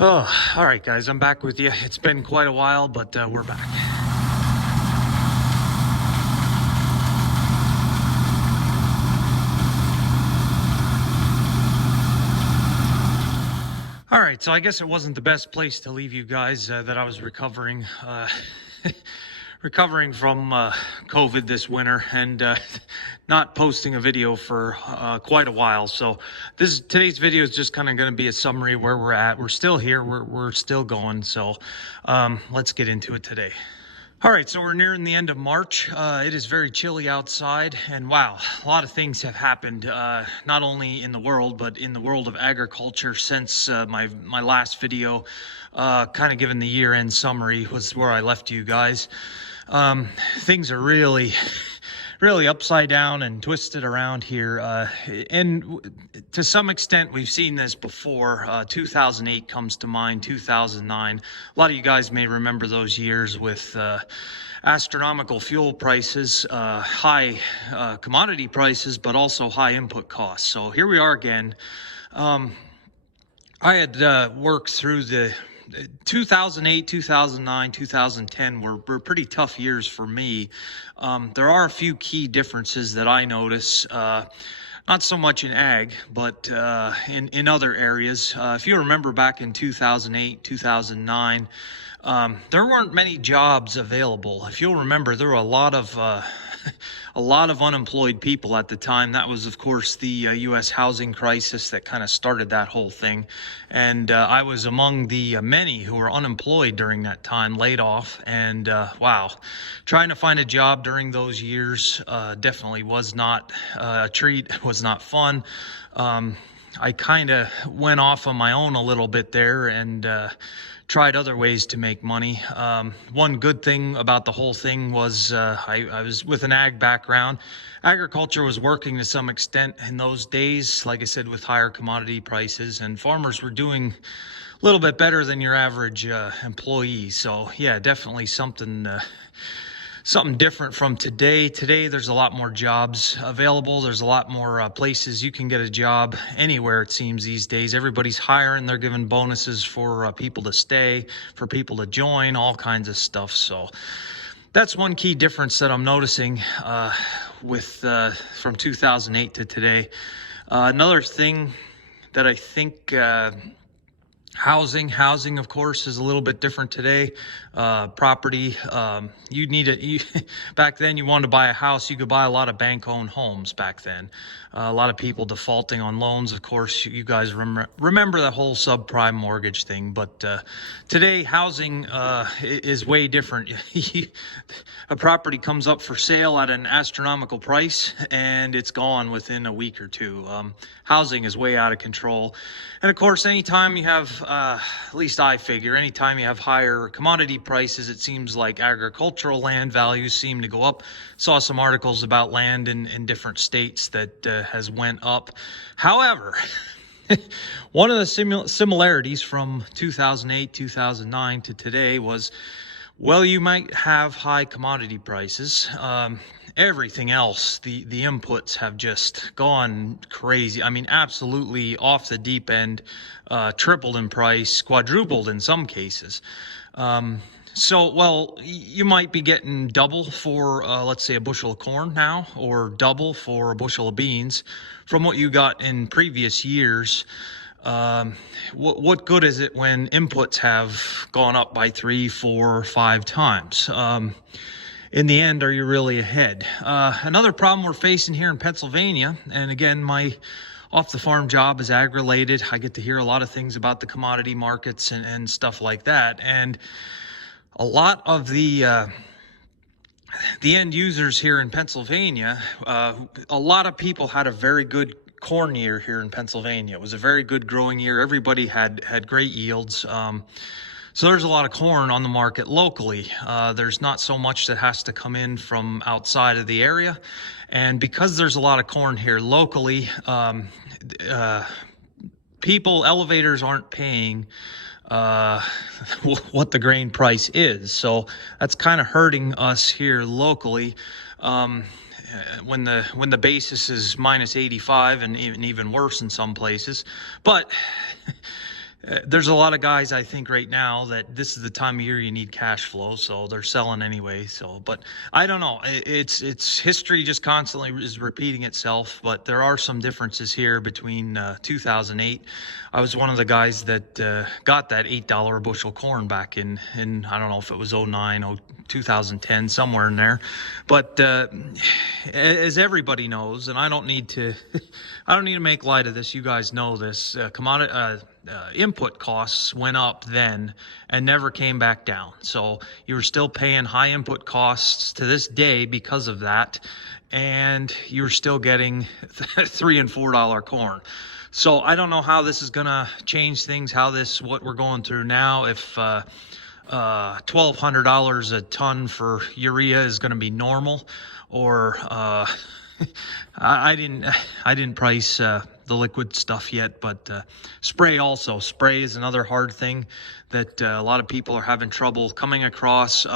Oh, all right, guys, I'm back with you. It's been quite a while, but we're back. All right, so I guess it wasn't the best place to leave you guys that I was recovering recovering from COVID this winter and not posting a video for quite a while. So today's video is just kind of going to be a summary of where we're at. We're still here. We're still going. So let's get into it today. All right, so we're nearing the end of March. It is very chilly outside, and wow, a lot of things have happened, not only in the world, but in the world of agriculture since my last video, kind of given the year-end summary was where I left you guys. Things are really upside down and twisted around here. And to some extent, we've seen this before. 2008 comes to mind, 2009. A lot of you guys may remember those years with astronomical fuel prices, high commodity prices, but also high input costs. So here we are again. I had worked through the 2008, 2009, 2010 were pretty tough years for me. There are a few key differences that I notice, not so much in ag, but in other areas. If you remember back in 2008, 2009, there weren't many jobs available. If you'll remember, there were a lot of unemployed people at the time. That was, of course, the U.S. housing crisis that kind of started that whole thing. And I was among the many who were unemployed during that time, laid off. And wow, trying to find a job during those years definitely was not a treat, was not fun. I kind of went off on my own a little bit there and tried other ways to make money. One good thing about the whole thing was I was with an ag background. Agriculture was working to some extent in those days, like I said, with higher commodity prices, and farmers were doing a little bit better than your average employee. So yeah, definitely something different from today. Today, there's a lot more jobs available. There's a lot more places you can get a job anywhere, it seems, these days. Everybody's hiring. They're giving bonuses for people to stay, for people to join, all kinds of stuff. So that's one key difference that I'm noticing from 2008 to today. Another thing that I think Housing, of course, is a little bit different today. Property, back then you wanted to buy a house, you could buy a lot of bank-owned homes back then. A lot of people defaulting on loans. Of course, you guys remember the whole subprime mortgage thing. But today, housing is way different. A property comes up for sale at an astronomical price, and it's gone within a week or two. Housing is way out of control. And of course, anytime you have, at least I figure, anytime you have higher commodity prices, it seems like agricultural land values seem to go up. Saw some articles about land in different states that has went up. However, one of the similarities from 2008, 2009 to today was, well, you might have high commodity prices. Everything else, the inputs have just gone crazy. I mean, absolutely off the deep end, tripled in price, quadrupled in some cases. So, well, you might be getting double for, let's say, a bushel of corn now, or double for a bushel of beans from what you got in previous years. What good is it when inputs have gone up by 3, 4, 5 times? In the end, are you really ahead? Another problem we're facing here in Pennsylvania, and again, my off-the-farm job is ag-related. I get to hear a lot of things about the commodity markets and stuff like that. And a lot of the end users here in Pennsylvania, a lot of people had a very good corn year here in Pennsylvania. It was a very good growing year. Everybody had great yields. So there's a lot of corn on the market locally. There's not so much that has to come in from outside of the area. And because there's a lot of corn here locally, elevators aren't paying what the grain price is. So that's kind of hurting us here locally. When the basis is minus 85 and even worse in some places. But there's a lot of guys, I think, right now that this is the time of year you need cash flow, so they're selling anyway. So, but I don't know. It's history just constantly is repeating itself. But there are some differences here between 2008. I was one of the guys that got that $8 a bushel corn back in I don't know if it was 09 or 2010, somewhere in there. But as everybody knows, and I don't need to make light of this. You guys know this. Input costs went up then and never came back down. So you were still paying high input costs to this day because of that, and you're still getting $3 and $4 corn. So I don't know how this is gonna change things. What we're going through now, if $1,200 a ton for urea is going to be normal, or I didn't price the liquid stuff yet, but spray is another hard thing that a lot of people are having trouble coming across.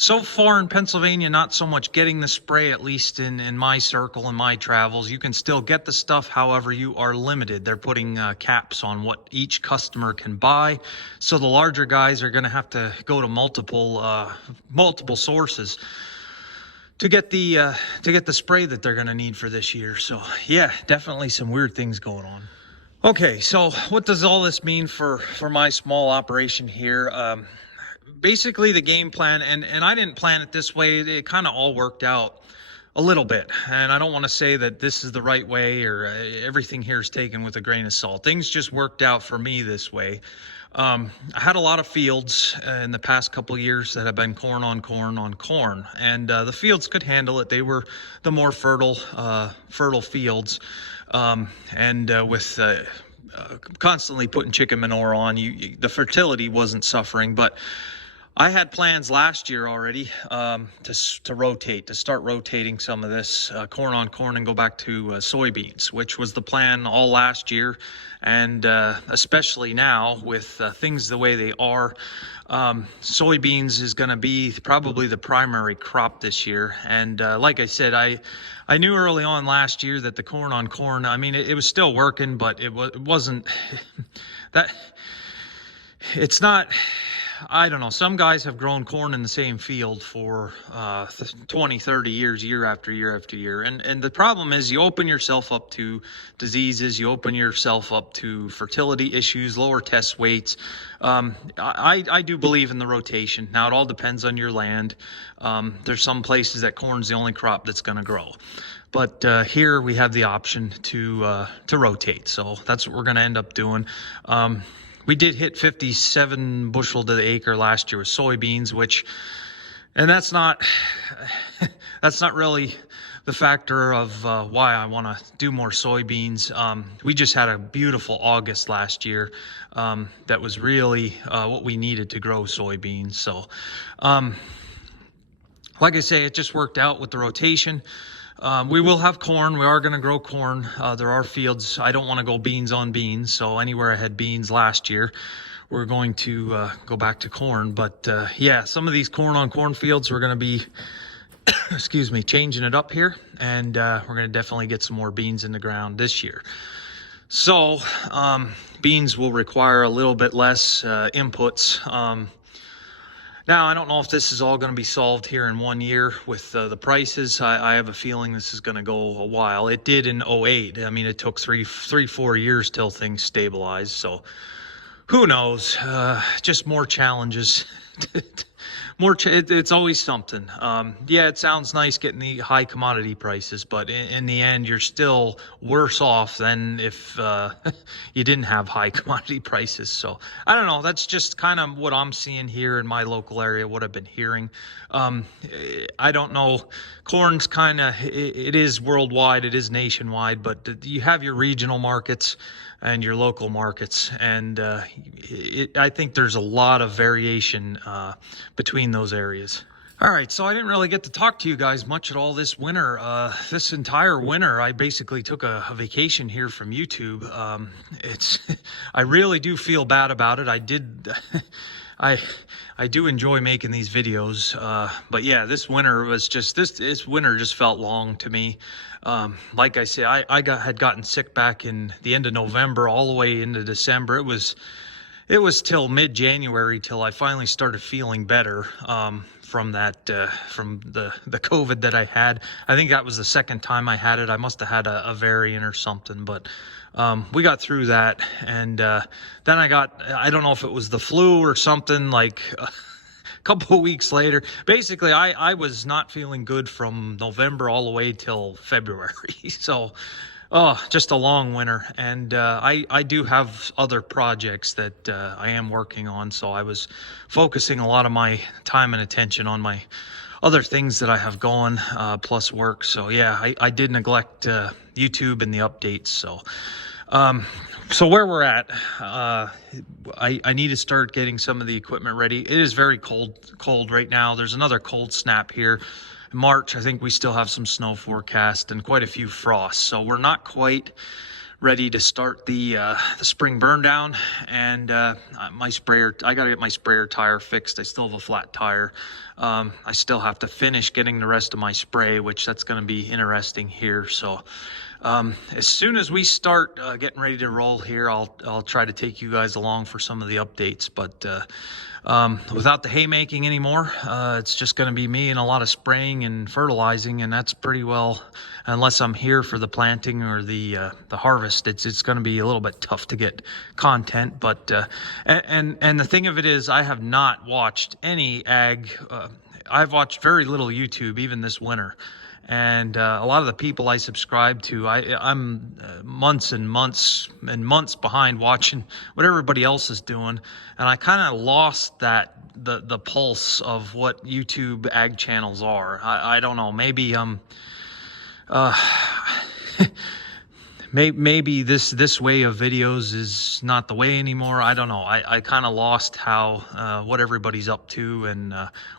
So far in Pennsylvania, not so much getting the spray, at least in my circle and my travels. You can still get the stuff, however, you are limited. They're putting caps on what each customer can buy. So the larger guys are going to have to go to multiple sources to get the spray that they're going to need for this year. So yeah, definitely some weird things going on. Okay, so what does all this mean for my small operation here? Basically the game plan, and I didn't plan it this way. It kind of all worked out a little bit, and I don't want to say that this is the right way or everything here is taken with a grain of salt. Things just worked out for me this way. I had a lot of fields in the past couple of years that have been corn on corn, and the fields could handle it. They were the more fertile fields, with constantly putting chicken manure on, the fertility wasn't suffering. But I had plans last year already to start rotating some of this corn on corn and go back to soybeans, which was the plan all last year. And especially now with things the way they are, soybeans is going to be probably the primary crop this year. And like I said, I knew early on last year that the corn on corn, I mean, it was still working, but it wasn't that, it's not. I don't know. Some guys have grown corn in the same field for 20, 30 years, year after year after year. And the problem is you open yourself up to diseases. You open yourself up to fertility issues, lower test weights. I do believe in the rotation. Now, it all depends on your land. There's some places that corn's the only crop that's going to grow. But here we have the option to rotate. So that's what we're going to end up doing. We did hit 57 bushel to the acre last year with soybeans, and that's not really the factor of why I want to do more soybeans. We just had a beautiful August last year that was really what we needed to grow soybeans. So, like I say, it just worked out with the rotation. We will have corn. We are going to grow corn. There are fields. I don't want to go beans on beans. So anywhere I had beans last year, we're going to go back to corn. But yeah, some of these corn on corn fields, we're going to be, excuse me, changing it up here. And we're going to definitely get some more beans in the ground this year. So beans will require a little bit less inputs. Now, I don't know if this is all going to be solved here in 1 year with the prices. I have a feeling this is going to go a while. It did in 08. I mean, it took 4 years till things stabilized. So who knows? Just more challenges. It's always something. Yeah, it sounds nice getting the high commodity prices, but in the end, you're still worse off than if you didn't have high commodity prices. So I don't know. That's just kind of what I'm seeing here in my local area, what I've been hearing. I don't know. Corn's kind of, it is worldwide, it is nationwide, but you have your regional markets and your local markets, and I think there's a lot of variation between those areas. All right, so I didn't really get to talk to you guys much at all this winter. This entire winter, I basically took a vacation here from YouTube. I really do feel bad about it. I do enjoy making these videos, but yeah, this winter was just this winter just felt long to me. Like I said, had gotten sick back in the end of November all the way into December. It was till mid-January till I finally started feeling better from that from the COVID that I had. I think that was the second time I had it. I must have had a variant or something, but we got through that, and then I don't know if it was the flu or something, like a couple of weeks later. Basically, I was not feeling good from November all the way till February. So oh, just a long winter. And I do have other projects that I am working on, so I was focusing a lot of my time and attention on my other things that I have going, plus work. So yeah, I did neglect YouTube and the updates. So where we're at, I need to start getting some of the equipment ready. It is very cold right now. There's another cold snap here. March, I think we still have some snow forecast and quite a few frosts, so we're not quite ready to start the spring burn down. And my sprayer, I gotta get my sprayer tire fixed. I still have a flat tire. I still have to finish getting the rest of my spray, which that's going to be interesting here. So as soon as we start getting ready to roll here, I'll try to take you guys along for some of the updates. But without the haymaking anymore, it's just going to be me and a lot of spraying and fertilizing, and that's pretty well, unless I'm here for the planting or the harvest, it's going to be a little bit tough to get content. But and the thing of it is, I have not watched any ag. I've watched very little YouTube even this winter. And a lot of the people I subscribe to, I'm months and months and months behind watching what everybody else is doing, and I kind of lost the pulse of what YouTube ag channels are. I don't know, maybe maybe this way of videos is not the way anymore. I don't know. I kind of lost how what everybody's up to and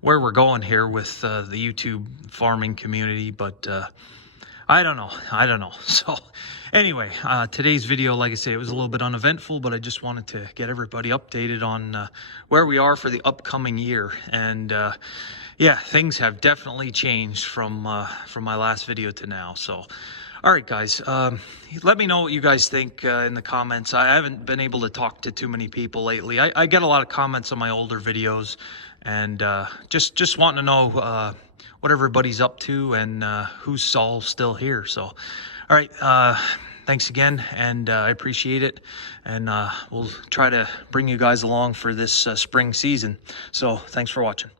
where we're going here with the YouTube farming community. But I don't know. So anyway, today's video, like I say, it was a little bit uneventful, but I just wanted to get everybody updated on where we are for the upcoming year. And yeah, things have definitely changed from my last video to now. So all right, guys, let me know what you guys think in the comments. I haven't been able to talk to too many people lately. I get a lot of comments on my older videos, and just wanting to know what everybody's up to and who's all still here. So, all right, thanks again, and I appreciate it. And we'll try to bring you guys along for this spring season. So thanks for watching.